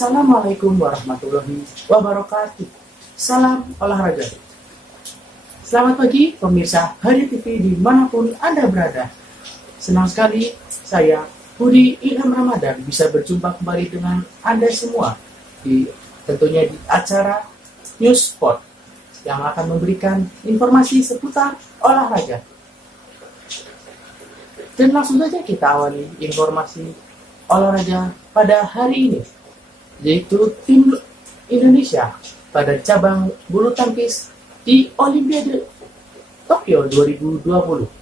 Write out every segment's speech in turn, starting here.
Assalamualaikum warahmatullahi wabarakatuh. Salam olahraga. Selamat pagi pemirsa Hari TV dimanapun Anda berada. Senang sekali saya Budi Ilham Ramadan bisa berjumpa kembali dengan Anda semua tentunya di acara News Sport yang akan memberikan informasi seputar olahraga. Dan langsung saja kita awali informasi olahraga pada hari ini, yaitu tim Indonesia pada cabang bulu tangkis di Olimpiade Tokyo 2020.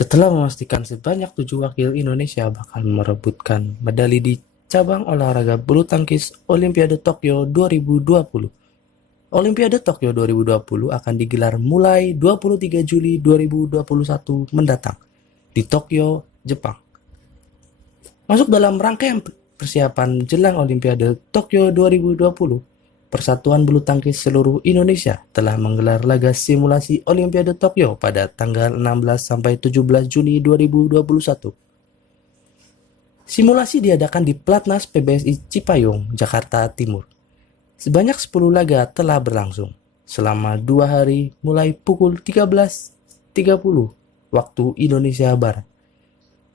Setelah memastikan sebanyak 7 wakil Indonesia bakal merebutkan medali di cabang olahraga bulu tangkis Olimpiade Tokyo 2020. Olimpiade Tokyo 2020 akan digelar mulai 23 Juli 2021 mendatang di Tokyo, Jepang. Masuk dalam rangkaian persiapan jelang Olimpiade Tokyo 2020, Persatuan Bulu Tangkis seluruh Indonesia telah menggelar laga simulasi Olimpiade Tokyo pada tanggal 16 sampai 17 Juni 2021. Simulasi diadakan di Platnas PBSI Cipayung, Jakarta Timur. Sebanyak 10 laga telah berlangsung selama 2 hari mulai pukul 13.30 waktu Indonesia Barat.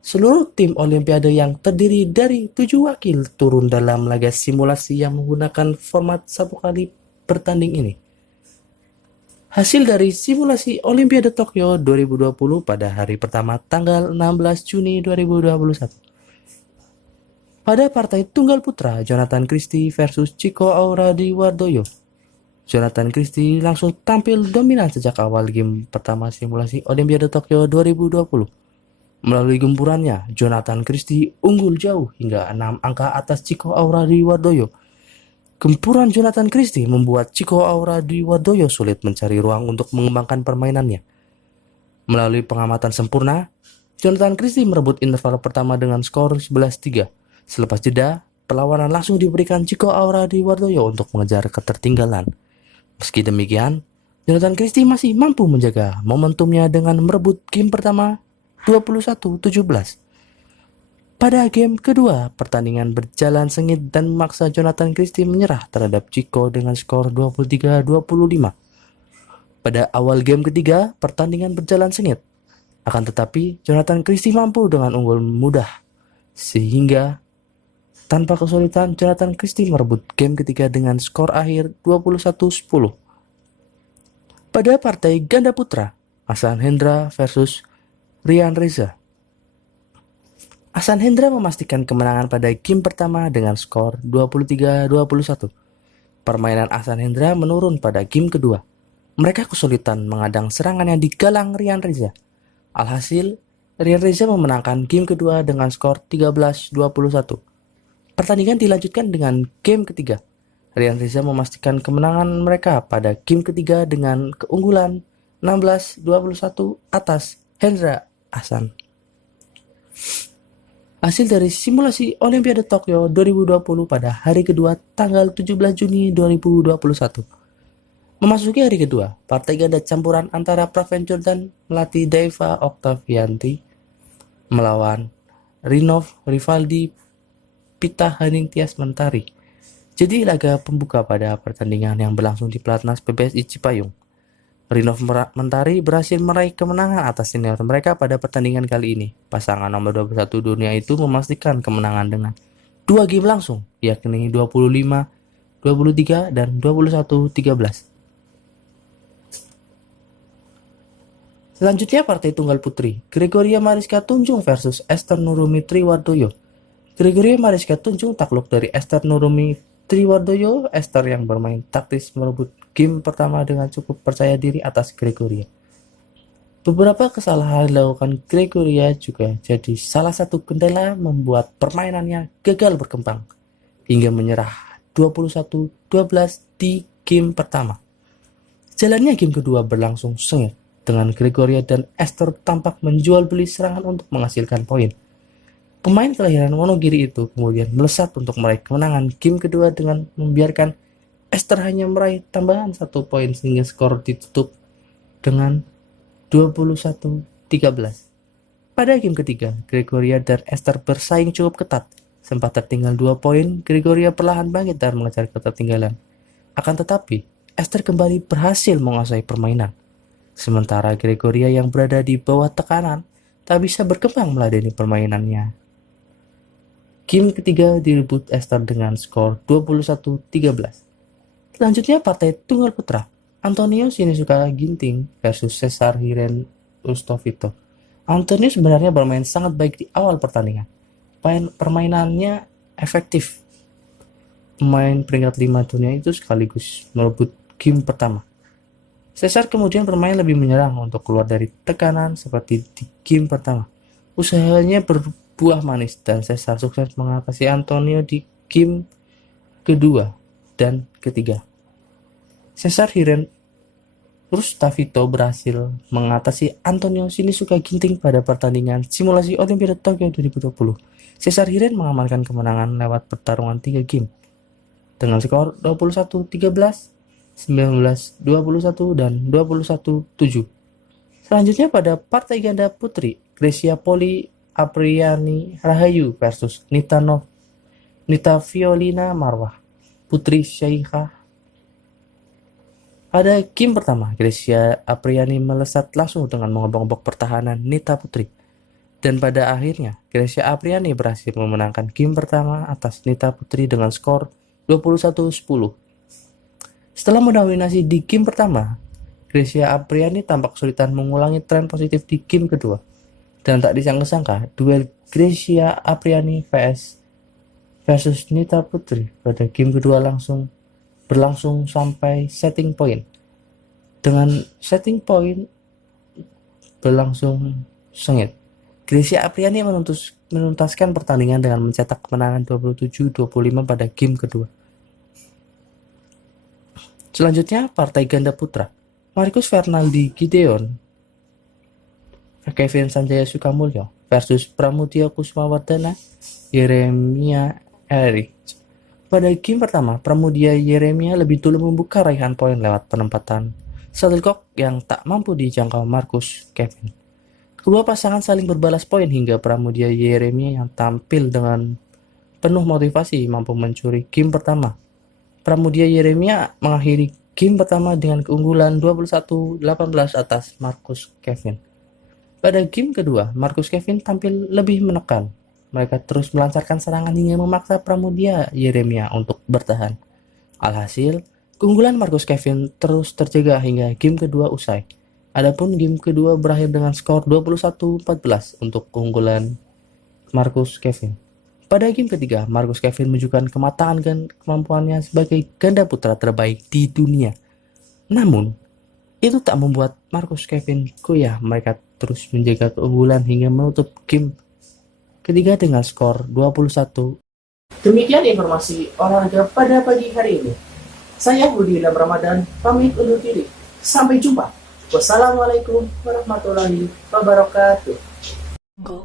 Seluruh tim Olimpiade yang terdiri dari 7 wakil turun dalam laga simulasi yang menggunakan format 1 kali bertanding ini. Hasil dari simulasi Olimpiade Tokyo 2020 pada hari pertama tanggal 16 Juni 2021. Pada partai tunggal putra, Jonathan Christie versus Chico Auradiwardoyo. Jonathan Christie langsung tampil dominan sejak awal game pertama simulasi Olimpiade Tokyo 2020. Melalui gempurannya, Jonathan Christie unggul jauh hingga 6 angka atas Chico Auradiwardoyo. Gempuran Jonathan Christie membuat Chico Auradiwardoyo sulit mencari ruang untuk mengembangkan permainannya. Melalui pengamatan sempurna, Jonathan Christie merebut interval pertama dengan skor 11-3. Selepas jeda, perlawanan langsung diberikan Chico Auradiwardoyo untuk mengejar ketertinggalan. Meski demikian, Jonathan Christie masih mampu menjaga momentumnya dengan merebut game pertama 21-17. Pada game kedua, pertandingan berjalan sengit dan memaksa Jonathan Christie menyerah terhadap Chico dengan skor 23-25. Pada awal game ketiga, pertandingan berjalan sengit. Akan tetapi, Jonathan Christie mampu dengan unggul mudah. Sehingga, tanpa kesulitan, Jonathan Christie merebut game ketiga dengan skor akhir 21-10. Pada partai ganda putra, Ahsan Hendra versus Rian Reza. Ahsan Hendra memastikan kemenangan pada game pertama dengan skor 23-21. Permainan Ahsan Hendra menurun pada game kedua. Mereka kesulitan mengadang serangan yang digalang Rian Reza. Alhasil, Rian Reza memenangkan game kedua dengan skor 13-21. Pertandingan dilanjutkan dengan game ketiga. Rian Reza memastikan kemenangan mereka pada game ketiga dengan keunggulan 16-21 atas Hendra Ahsan. Hasil dari simulasi Olimpiade Tokyo 2020 pada hari kedua tanggal 17 Juni 2021. Memasuki hari kedua, partai ganda campuran antara Praven Jordan melatih Daiva Oktavianti melawan Rinov Rivaldi Pita Haning Tias Mentari. Jadi laga pembuka pada pertandingan yang berlangsung di Platnas PBSI Cipayung. Rinov Mentari berhasil meraih kemenangan atas senior mereka pada pertandingan kali ini. Pasangan nomor 21 dunia itu memastikan kemenangan dengan 2 game langsung, yakni 25-23 dan 21-13. Selanjutnya partai tunggal putri, Gregoria Mariska Tunjung versus Esther Nurumi Triwardoyo. Gregoria Mariska Tunjung takluk dari Esther Nurumi Triwardoyo Ester yang bermain taktis merebut game pertama dengan cukup percaya diri atas Gregoria. Beberapa kesalahan dilakukan Gregoria juga jadi salah satu kendala membuat permainannya gagal berkembang hingga menyerah 21-12 di game pertama. Jalannya game kedua berlangsung sengit dengan Gregoria dan Ester tampak menjual beli serangan untuk menghasilkan poin. Pemain kelahiran Wonogiri itu kemudian melesat untuk meraih kemenangan game kedua dengan membiarkan Ester hanya meraih tambahan 1 poin sehingga skor ditutup dengan 21-13. Pada game ketiga, Gregoria dan Ester bersaing cukup ketat. Sempat tertinggal 2 poin, Gregoria perlahan bangkit dan mengejar ketertinggalan. Akan tetapi, Ester kembali berhasil menguasai permainan. Sementara Gregoria yang berada di bawah tekanan tak bisa berkembang meladeni permainannya. Game ketiga direbut Ester dengan skor 21-13. Selanjutnya partai tunggal putra, Antonio Sinisuka Ginting versus Cesar Hiren Ustovito. Antonio sebenarnya bermain sangat baik di awal pertandingan. Permainannya efektif. Pemain peringkat 5 dunia itu sekaligus merebut game pertama. Cesar kemudian bermain lebih menyerang untuk keluar dari tekanan seperti di game pertama. Usahanya berbuah manis dan Cesar sukses mengatasi Antonio di game kedua dan ketiga. Cesar Hiren Rustavito berhasil mengatasi Antonio Sinisuka Ginting pada pertandingan simulasi Olimpiade Tokyo 2020. Cesar Hiren mengamankan kemenangan lewat pertarungan 3 game dengan skor 21-13, 19-21 dan 21-7. Selanjutnya pada partai ganda putri, Grecia Poli Apriani Rahayu versus Nita Violina Marwah Putri Syaikha. Pada game pertama, Grecia Apriani melesat langsung dengan mengombak-ombak pertahanan Nita Putri. Dan pada akhirnya, Grecia Apriani berhasil memenangkan game pertama atas Nita Putri dengan skor 21-10. Setelah mendominasi di game pertama, Grecia Apriani tampak kesulitan mengulangi tren positif di game kedua. Dan tak disangka-sangka, duel Grecia Apriani versus Nita Putri pada game kedua berlangsung sampai setting point. Dengan setting point berlangsung sengit, Grecia Apriani menuntaskan pertandingan dengan mencetak kemenangan 27-25 pada game kedua. Selanjutnya, partai ganda putra, Marcus Fernaldi Gideon, Kevin Sanjaya Sukamulyo versus Pramudia Kusumawardana, Yeremia Eric. Pada game pertama, Pramudia Yeremia lebih dulu membuka raihan poin lewat penempatan shuttlecock yang tak mampu dijangkau Marcus Kevin. Kedua pasangan saling berbalas poin hingga Pramudia Yeremia yang tampil dengan penuh motivasi mampu mencuri game pertama. Pramudia Yeremia mengakhiri game pertama dengan keunggulan 21-18 atas Marcus Kevin. Pada game kedua, Marcus Kevin tampil lebih menekan. Mereka terus melancarkan serangan hingga memaksa Pramudia Yeremia untuk bertahan. Alhasil, keunggulan Marcus Kevin terus terjaga hingga game kedua usai. Adapun game kedua berakhir dengan skor 21-14 untuk keunggulan Marcus Kevin. Pada game ketiga, Marcus Kevin menunjukkan kematangan dan kemampuannya sebagai ganda putra terbaik di dunia. Namun, itu tak membuat Marcus Kevin goyah. Mereka terus menjaga keunggulan hingga menutup game ketiga dengan skor 21. Demikian informasi olahraga pada pagi hari ini. Saya Budi Ilham Ramadan, pamit undur diri. Sampai jumpa. Wassalamualaikum warahmatullahi wabarakatuh. Go.